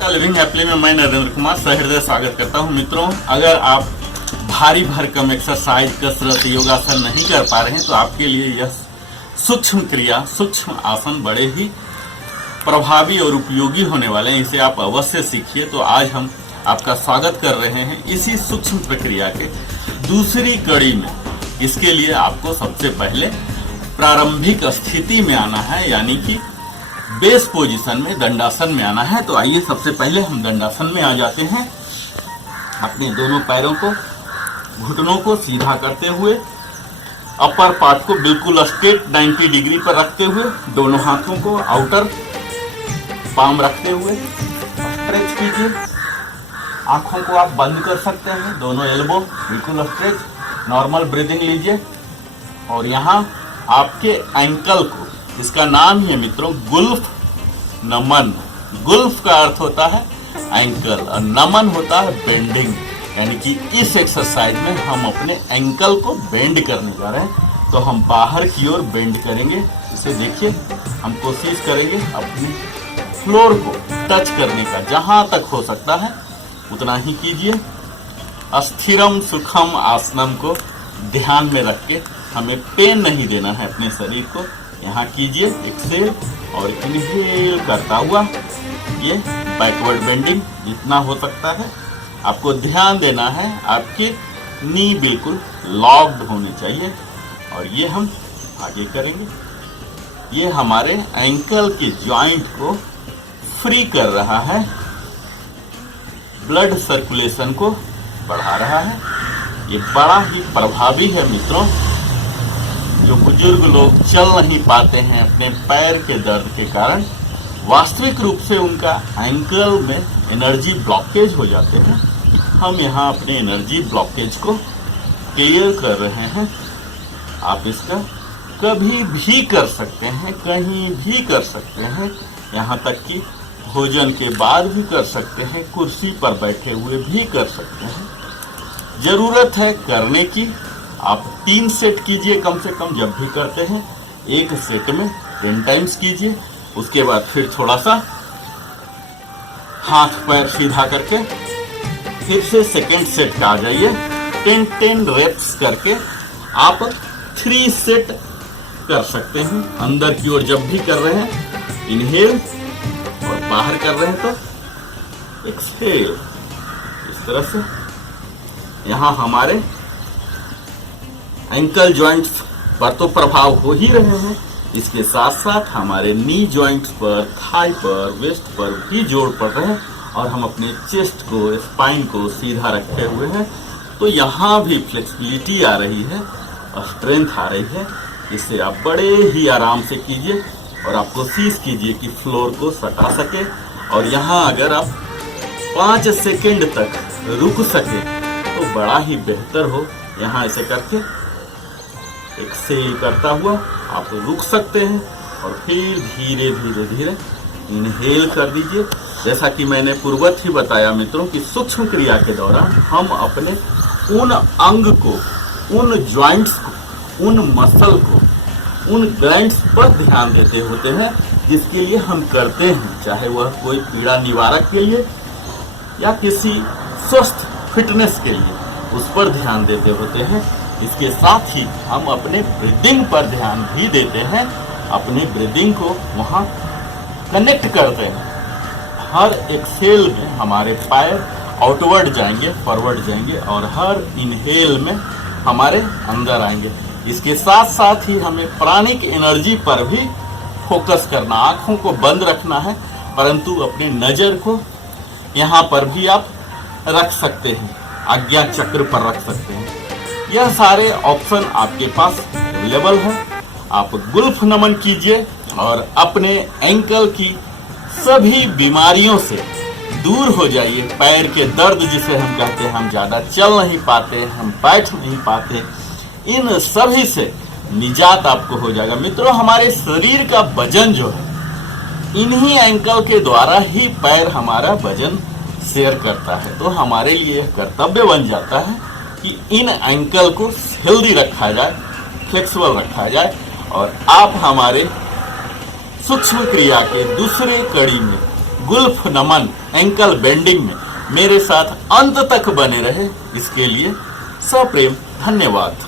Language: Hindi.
आपका लिविंग हैप्पीली में मैं नरेंद्र कुमार सहृदय स्वागत करता हूं। मित्रों, अगर आप भारी भरकम एक्सरसाइज, कसरत, योगासन नहीं कर पा रहे हैं तो आपके लिए यह सूक्ष्म क्रिया, सूक्ष्म आसन बड़े ही प्रभावी और उपयोगी होने वाले हैं। इसे आप अवश्य सीखिए। तो आज हम आपका स्वागत कर रहे हैं इसी सूक्ष्म प्रक्रिया के दूसरी कड़ी में। इसके लिए आपको सबसे पहले प्रारंभिक स्थिति में आना है, यानी कि बेस पोजीशन में, दंडासन में आना है। तो आइए सबसे पहले हम दंडासन में आ जाते हैं। अपने दोनों पैरों को, घुटनों को सीधा करते हुए, अपर पार्ट को बिल्कुल स्ट्रेट 90 डिग्री पर रखते हुए, दोनों हाथों को आउटर पाम रखते हुए स्ट्रेच कीजिए। आंखों को आप बंद कर सकते हैं, दोनों एल्बो बिल्कुल स्ट्रेच। नॉर्मल ब्रीदिंग लीजिए और यहाँ आपके एंकल को, इसका नाम ही है मित्रों गुल्फ नमन। गुल्फ का अर्थ होता है एंकल और नमन होता है बेंडिंग, यानी कि इस एक्सरसाइज में हम अपने एंकल को बेंड करने जा रहे हैं। तो हम बाहर की ओर बेंड करेंगे। इसे देखिए, हम कोशिश करेंगे अपने फ्लोर को टच करने का, जहां तक हो सकता है उतना ही कीजिए। अस्थिरम सुखम आसनम को ध्यान में रख के हमें पेन नहीं देना है अपने शरीर को। यहाँ कीजिए एक्सेल और इनहेल करता हुआ ये बैकवर्ड बेंडिंग जितना हो सकता है। आपको ध्यान देना है, आपकी नी बिल्कुल लॉक्ड होनी चाहिए और ये हम आगे करेंगे। ये हमारे एंकल के जॉइंट को फ्री कर रहा है, ब्लड सर्कुलेशन को बढ़ा रहा है। ये बड़ा ही प्रभावी है मित्रों। जो बुजुर्ग लोग चल नहीं पाते हैं अपने पैर के दर्द के कारण, वास्तविक रूप से उनका एंकल में एनर्जी ब्लॉकेज हो जाते हैं। हम यहाँ अपने एनर्जी ब्लॉकेज को क्लियर कर रहे हैं। आप इसका कभी भी कर सकते हैं, कहीं भी कर सकते हैं, यहाँ तक कि भोजन के बाद भी कर सकते हैं, कुर्सी पर बैठे हुए भी कर सकते हैं। जरूरत है करने की। आप 3 सेट कीजिए कम से कम जब भी करते हैं। एक सेट में 10 टाइम्स कीजिए। उसके बाद फिर थोड़ा सा हाथ पैर सीधा करके फिर से सेकेंड सेट का आ जाइए। 10 रेप्स करके आप 3 सेट कर सकते हैं। अंदर की ओर जब भी कर रहे हैं इनहेल और बाहर कर रहे हैं तो एक्सहेल। इस तरह से यहाँ हमारे एंकल जॉइंट्स पर तो प्रभाव हो ही रहे हैं, इसके साथ साथ हमारे नी जॉइंट्स पर, थाई पर, वेस्ट पर भी जोर पड़ रहे हैं और हम अपने चेस्ट को, स्पाइन को सीधा रखे हुए हैं। तो यहाँ भी फ्लेक्सिबिलिटी आ रही है और स्ट्रेंथ आ रही है। इसे आप बड़े ही आराम से कीजिए और आप कोशिश कीजिए कि फ्लोर को सटा सके। और यहाँ अगर आप 5 सेकेंड तक रुक सके तो बड़ा ही बेहतर हो। यहाँ ऐसे करके एक्सेल करता हुआ आप रुक सकते हैं और फिर धीरे धीरे धीरे इनहेल कर दीजिए। जैसा कि मैंने पूर्वत ही बताया मित्रों कि सूक्ष्म क्रिया के दौरान हम अपने उन अंग को, उन जॉइंट्स को, उन मसल को, उन ग्लैंड्स पर ध्यान देते होते हैं जिसके लिए हम करते हैं, चाहे वह कोई पीड़ा निवारक के लिए या किसी स्वस्थ फिटनेस के लिए, उस पर ध्यान देते होते हैं। इसके साथ ही हम अपने ब्रीदिंग पर ध्यान भी देते हैं, अपने ब्रीदिंग को वहाँ कनेक्ट करते हैं। हर एक्सेल में हमारे पैर आउटवर्ड जाएंगे, फॉरवर्ड जाएंगे और हर इनहेल में हमारे अंदर आएंगे। इसके साथ साथ ही हमें प्राणिक एनर्जी पर भी फोकस करना, आंखों को बंद रखना है, परंतु अपनी नजर को यहाँ पर भी आप रख सकते हैं, आज्ञा चक्र पर रख सकते हैं। यह सारे ऑप्शन आपके पास अवेलेबल है। आप गुल्फ नमन कीजिए और अपने एंकल की सभी बीमारियों से दूर हो जाइए। पैर के दर्द जिसे हम कहते हैं, हम ज़्यादा चल नहीं पाते, हम बैठ नहीं पाते, इन सभी से निजात आपको हो जाएगा। मित्रों, हमारे शरीर का वजन जो है, इन्हीं एंकल के द्वारा ही पैर हमारा वजन शेयर करता है। तो हमारे लिए कर्तव्य बन जाता है कि इन एंकल को हेल्दी रखा जाए, फ्लेक्सिबल रखा जाए और आप हमारे सूक्ष्म क्रिया के दूसरे कड़ी में गुल्फ नमन एंकल बेंडिंग में मेरे साथ अंत तक बने रहे, इसके लिए सप्रेम धन्यवाद।